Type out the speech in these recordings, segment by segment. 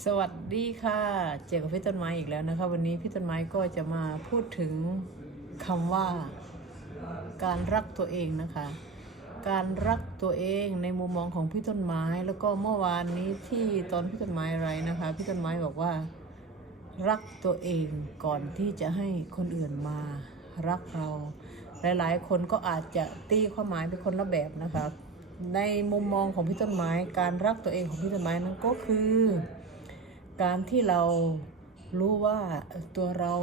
สวัสดีค่ะ เจอกับพี่ต้นไม้อีกแล้วนะคะ วันนี้พี่ต้นไม้ก็จะมาพูดถึงคำว่า การรักตัวเองนะคะ การรักตัวเองในมุมมองของพี่ต้นไม้แล้วก็เมื่อวานนี้ที่ตอนพี่ต้นไม้ไรนะคะ พี่ต้นไม้บอกว่า รักตัวเองก่อนที่จะให้คนอื่นมารักเรา หลายๆ คนก็อาจจะตีความหมายเป็นคนละแบบนะคะ ในมุมมองของพี่ต้นไม้ การรักตัวเองของพี่ต้นไม้นั้นก็คือ การที่เรารู้ว่าตัวเรา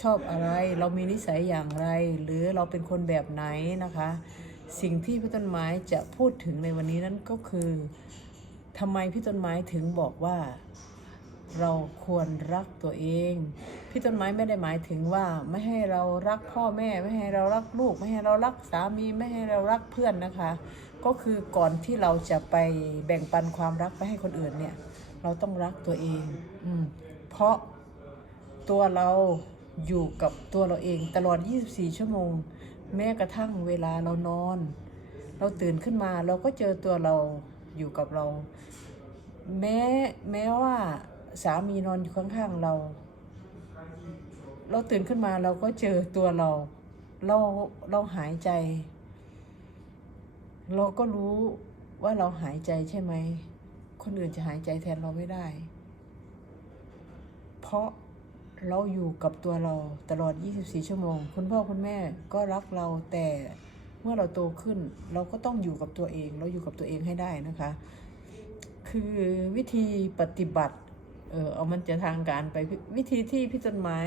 ชอบอะไร เรามีนิสัยอย่างไร หรือเราเป็นคนแบบไหนนะคะ สิ่งที่พี่ต้นไม้จะพูดถึงในวันนี้นั้นก็คือทำไมพี่ต้นไม้ถึงบอกว่าเราควรรักตัวเอง พี่ต้นไม้ไม่ได้หมายถึงว่าไม่ให้เรารักพ่อแม่ ไม่ให้เรารักลูก ไม่ให้เรารักสามีไม่ให้เรารักเพื่อนนะคะ ก็คือก่อนที่เราจะไปแบ่งปันความรักไปให้คนอื่นเนี่ย เราต้องรักตัวเองอืมเพราะตัวเราอยู่กับตัวเราเองตลอด 24 ชั่วโมง แม้กระทั่งเวลาเรานอน เราตื่นขึ้นมาเราก็เจอตัวเราอยู่กับเรา แม้แม้ว่าสามีนอนอยู่ข้างๆเรา เราตื่นขึ้นมาเราก็เจอตัวเรา เราเราหายใจ เราก็รู้ว่าเราหายใจใช่ไหม คนอื่นจะหายใจแทนเราไม่ได้ เพราะเราอยู่กับตัวเราตลอด 24 ชั่วโมง คุณพ่อคุณแม่ก็รักเราแต่เมื่อเราโตขึ้น เราก็ต้องอยู่กับตัวเอง เราอยู่กับตัวเองให้ได้นะคะ คือวิธีปฏิบัติ เออเอามันจะทางการไปวิธีที่พี่ต้นไม้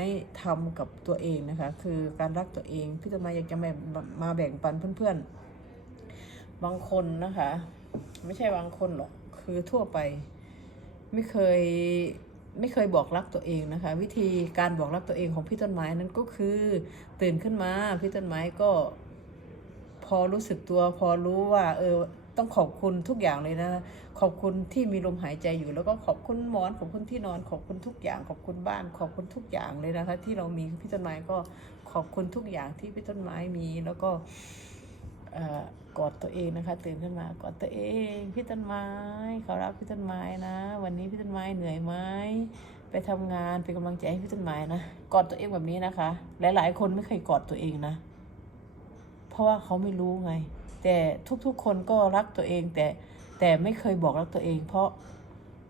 ทำกับตัวเองนะคะ คือการรักตัวเองพี่ต้นไม้อยากจะมามาแบ่งปันเพื่อนๆบางคนนะคะ ไม่ใช่บางคนหรอก คือทั่วไป ไม่เคยไม่เคยบอกรักตัวเองนะคะ วิธีการบอกรักตัวเองของพี่ต้นไม้นั้นก็คือตื่นขึ้นมาพี่ต้นไม้ก็ พอรู้สึกตัว พอรู้ว่า เออต้องขอบคุณทุกอย่างเลยนะ ขอบคุณที่มีลมหายใจอยู่ แล้วก็ขอบคุณหมอนขอบคุณที่นอนขอบคุณทุกอย่าง ขอบคุณบ้าน ขอบคุณทุกอย่างเลยนะคะ ที่เรามีพี่ต้นไม้ก็ขอบคุณทุกอย่างที่พี่ต้นไม้มีแล้วก็ กอดตัวเองนะคะ ตื่นขึ้นมากอดตัวเองพี่ต้นไม้เขารักพี่ต้นไม้นะ วันนี้พี่ต้นไม้เหนื่อยไหมไปทำงานเป็นกำลังใจให้พี่ต้นไม้นะกอดตัวเองแบบนี้นะคะ หลาย ๆ คนไม่เคยกอดตัวเองนะ เพราะว่าเขาไม่รู้ไง แต่ทุกๆคนก็รักตัวเองแต่แต่ไม่เคยบอกรักตัวเอง เพราะ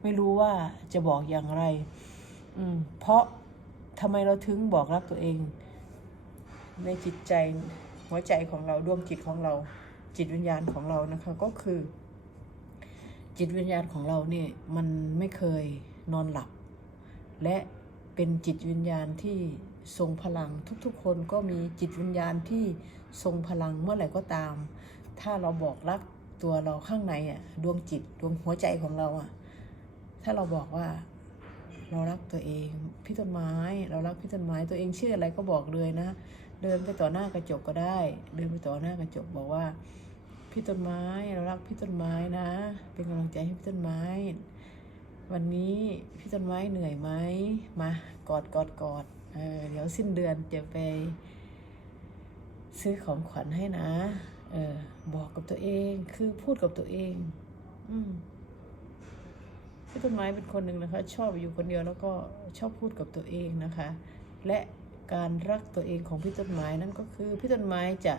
ไม่รู้ว่าจะบอกอย่างไร อืมเพราะทำไมเราถึงบอกรักตัวเอง ในจิตใจ หัวใจของเราดวงจิตของเรา จิตวิญญาณของเรานะคะก็คือ จิตวิญญาณของเราเนี่ยมันไม่เคยนอนหลับ และเป็นจิตวิญญาณที่ทรงพลังทุกๆ คนก็มีจิตวิญญาณที่ทรงพลังเมื่อไหร่ก็ตาม ถ้าเราบอกรักตัวเราข้างในอะดวงจิตดวงหัวใจของเราอะถ้าเราบอกว่า เรารักตัวเองพี่ต้นไม้ เรารักพี่ต้นไม้ตัวเองชื่ออะไรก็บอกเลยนะ เดินไปต่อหน้ากระจกก็ได้ เดินไปต่อหน้ากระจกบอกว่า พี่ต้นไม้เรารักพี่ต้นไม้นะ เป็นกำลังใจให้พี่ต้นไม้ วันนี้พี่ต้นไม้เหนื่อยไหมมากอดกอดกอดเออเดี๋ยวสิ้นเดือนจะไป ซื้อของขวัญให้นะ เออบอกกับตัวเองคือพูดกับตัวเอง อืม พี่ต้นไม้เป็นคนหนึ่งนะคะ ชอบอยู่คนเดียวแล้วก็ชอบพูดกับตัวเองนะคะ และการรักตัวเองของพี่ต้นไม้นั่นก็คือพี่ต้นไม้จะ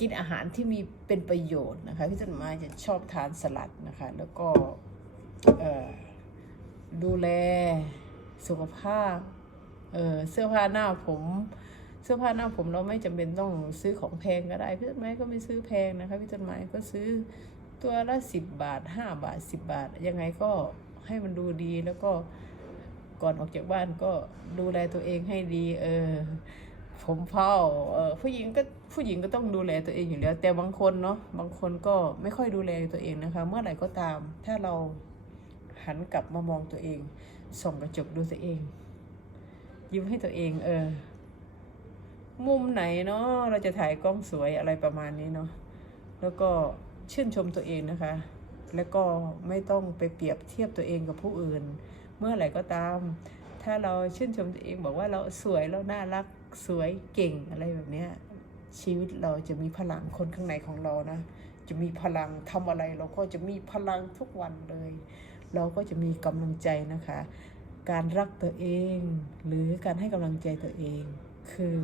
กินอาหารที่มีเป็นประโยชน์นะคะพี่ต้นไม้จะชอบทานสลัดนะคะ แล้วก็ดูแลสุขภาพเเสื้อผ้าหน้าผมเสื้อผ้าหน้าผมเราไม่จำเป็นต้องซื้อของแพงก็ได้พี่ต้นไม้ก็ไม่ซื้อแพงนะคะพี่ต้นไม้ก็ซื้อ ตัวละสิบบาทห้าบาทสิบบาท ยังไงก็ให้มันดูดีแล้วก็ก่อนออกจากบ้านก็ดูแลตัวเองให้ดี เออ ผมเผาเออผู้หญิงก็ผู้หญิงก็ต้องดูแลตัวเองอยู่แล้ว แต่บางคนเนาะบางคนก็ไม่ค่อยดูแลตัวเองนะคะ เมื่อไหร่ก็ตาม ถ้าเราหันกลับมามองตัวเอง ส่องกระจกดูตัวเอง ยิ้มให้ตัวเอง เออ มุมไหนเนาะเราจะถ่ายกล้องสวยอะไรประมาณนี้เนาะแล้วก็ ชื่นชมตัวเองนะคะ แล้วก็ไม่ต้องไปเปรียบเทียบตัวเองกับผู้อื่น เมื่อไหร่ก็ตาม ถ้าเราชื่นชมตัวเองบอกว่าเราสวยเราน่ารักสวยเก่งอะไรแบบนี้ชีวิตเราจะมีพลังคนข้างในของเรานะจะมีพลังทำอะไรเราก็จะมีพลังทุกวันเลย เราก็จะมีกำลังใจนะคะ การรักตัวเอง หรือการให้กำลังใจตัวเองคือ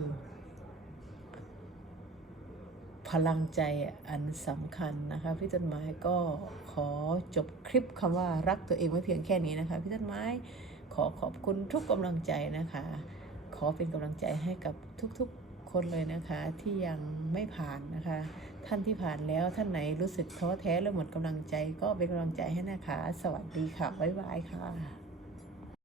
ลังใจอันสำคัญนะคะ พี่ต้นไม้ก็ขอจบคลิปคำว่ารักตัวเองไว้เพียงแค่นี้นะคะ พี่ต้นไม้ขอขอบคุณทุกกำลังใจนะคะ ขอเป็นกำลังใจให้กับทุกๆคนเลยนะคะ ที่ยังไม่ผ่านนะคะ ท่านที่ผ่านแล้วท่านไหนรู้สึกท้อแท้และหมดกำลังใจก็เป็นกำลังใจให้นะคะ สวัสดีค่ะบ๊ายบายค่ะ